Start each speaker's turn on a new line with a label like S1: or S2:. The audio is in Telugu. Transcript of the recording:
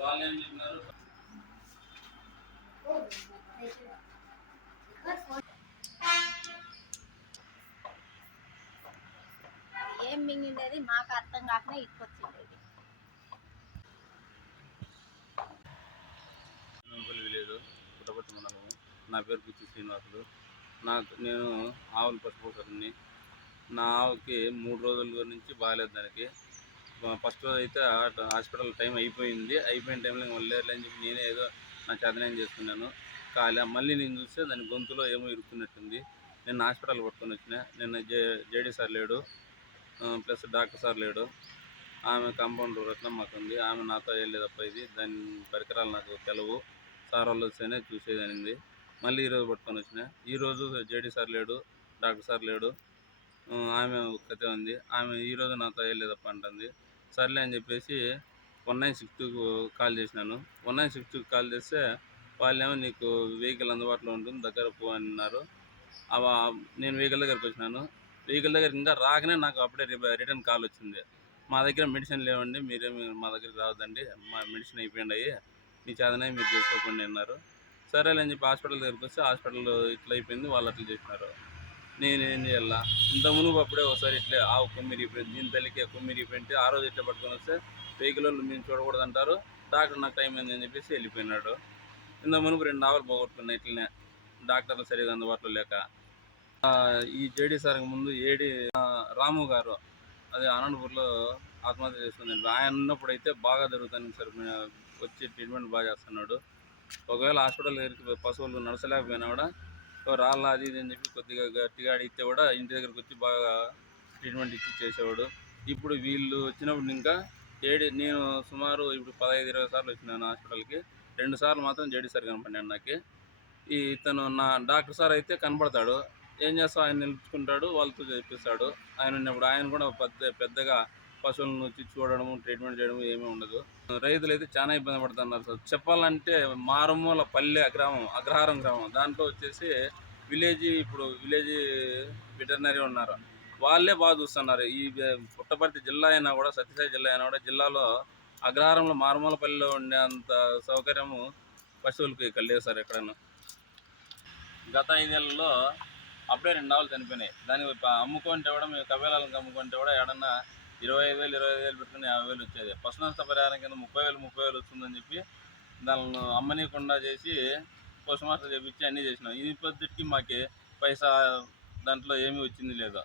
S1: వాళ్ళు ఏం చెప్పినారు
S2: ఏం మింగిండేది? మాకు అర్థం కాకుండా ఇటుకొచ్చిండేది.
S1: నూనెపల్లి విలేజ్ పుట్టపర్తి మండలము నా పేరు పిచ్చి శ్రీనివాసులు. నాకు నేను ఆవులు పశుపోషకుని నా ఆవుకి మూడు రోజుల నుంచి బాగాలేదు దానికి. ఫస్ట్ రోజు అయితే ఆ- హాస్పిటల్ టైం అయిపోయింది. అయిపోయిన టైంలో ఇంకా లేదులే అని చెప్పి నేనే ఏదో నా చేతనేం చేసుకున్నాను. కాలే మళ్ళీ నేను చూస్తే దాని గొంతులో ఏమో ఇరుక్కున్నట్టుంది. నేను హాస్పిటల్ పట్టుకొని వచ్చిన. నిన్న జే జేడీ సార్ లేడు. ప్లస్ డాక్టర్ సార్ లేడు. ఆమె కాంపౌండర్ రత్నం మాకు ఉంది ఆమె నాతో వెళ్ళేదప్ప ఇది. దాని పరికరాలు నాకు తెలవు. సార్ వాళ్ళు వస్తేనే చూసేదనింది. మళ్ళీ ఈరోజు పట్టుకొని వచ్చిన. ఈరోజు జేడీ సార్ లేడు డాక్టర్ సార్ లేడు. ఆమె ఒక్కతే ఉంది. ఆమె ఈరోజు నాతో వెళ్ళేదప్ప అంటుంది. సర్లే అని చెప్పేసి వన్ నైన్ సిక్స్ టూకు కాల్ చేసినాను. వన్ నైన్ సిక్స్ టూకి కాల్ చేస్తే వాళ్ళేమో నీకు వెహికల్ అందుబాటులో ఉంటుంది దగ్గర పో అన్నారు. అవ నేను వెహికల్ దగ్గరికి వచ్చినాను. వెహికల్ దగ్గర ఇంకా రాకనే నాకు అప్పుడే రి- రిటర్న్ కాల్ వచ్చింది. మా దగ్గర మెడిసిన్ లేవండి మీరేమి మా దగ్గరికి రావద్దండి మా మెడిసిన్ అయిపోయినాయి మీ చేతనే మీరు చేసుకోకండి అన్నారు. సరేలే అని చెప్పి హాస్పిటల్ దగ్గరికి వస్తే హాస్పిటల్ ఇట్లా అయిపోయింది వాళ్ళు అట్లా చేసినారు నేనేం చేయాలా? ఇంత మునుగు అప్పుడే ఒకసారి ఇట్లే ఆవు కొమ్మిరి అయిపోయింది దీని తల్లికి కొమ్మిరి అయిపోయింది ఆ రోజు ఇట్లా పట్టుకొని వస్తే వెహికల్ వాళ్ళు మేము చూడకూడదు అంటారు డాక్టర్ నాకు టైం అయింది అని చెప్పేసి వెళ్ళిపోయినాడు. ఇంత మునుగు రెండు ఆవులు పోగొట్టుకున్నాయి ఇట్లనే. డాక్టర్లు సరిగా అందుబాటులో లేక. ఈ జేడీ సార్ ముందు ఏడి రాము గారు అదే అనంతపూర్లో ఆత్మహత్య చేసుకుందండి ఆయన ఉన్నప్పుడు అయితే బాగా జరుగుతుంది సార్ వచ్చి ట్రీట్మెంట్ బాగా చేస్తున్నాడు. ఒకవేళ హాస్పిటల్ దగ్గరికి పశువులు నడచలేకపోయినా కూడా రాళ్ళ అది ఇది అని చెప్పి కొద్దిగా గట్టిగా అడిగితే కూడా ఇంటి దగ్గరకు వచ్చి బాగా ట్రీట్మెంట్ ఇచ్చి చేసేవాడు. ఇప్పుడు వీళ్ళు వచ్చినప్పుడు ఇంకా ఏడి నేను సుమారు ఇప్పుడు పదహైదు ఇరవై సార్లు వచ్చినాను హాస్పిటల్కి. రెండు సార్లు మాత్రం జేడీ సార్ కనపడినాడు నాకు. ఈ ఇతను నా డాక్టర్ సార్ అయితే కనపడతాడు. ఏం చేస్తావు? ఆయన నిలుచుకుంటాడు వాళ్ళతో చెప్పిస్తాడు. ఆయన ఉన్నప్పుడు ఆయన కూడా పెద్ద పెద్దగా పశువులను వచ్చి చూడడము ట్రీట్మెంట్ చేయడము ఏమీ ఉండదు. రైతులు అయితే చాలా ఇబ్బంది పడుతున్నారు సార్. చెప్పాలంటే మారుమూల పల్లె గ్రామం అగ్రహారం గ్రామం. దాంట్లో వచ్చేసి విలేజ్ ఇప్పుడు విలేజ్ వెటర్నరీ ఉన్నారు. వాళ్ళే బాగా చూస్తున్నారు. ఈ పుట్టపర్తి జిల్లా అయినా కూడా సత్యసాయి జిల్లా అయినా కూడా జిల్లాలో అగ్రహారంలో మారుమూల పల్లెలో ఉండేంత సౌకర్యము పశువులకి ఇక్కడ లేదు సార్ ఎక్కడైనా. గత ఐదేళ్ళలో అప్పుడే రెండు ఆవులు చనిపోయినాయి. దాన్ని అమ్ముకుంటే కూడా మేము కబేలాలకు అమ్ముకుంటే కూడా ఏడన్నా ఇరవై ఐదు వేలు ఇరవై ఐదు వేలు పెట్టుకుని యాభై వేలు వచ్చేది. పశు నష్ట పరిహారం కింద ముప్పై వేలు ముప్పై వేలు వస్తుందని చెప్పి దాన్ని అమ్మనీయకుండా చేసి పోస్ట్ మాస్టర్ చేపించి అన్నీ చేసినాం. ఈ పద్ధతికి మాకు పైసా దాంట్లో ఏమీ వచ్చింది లేదు?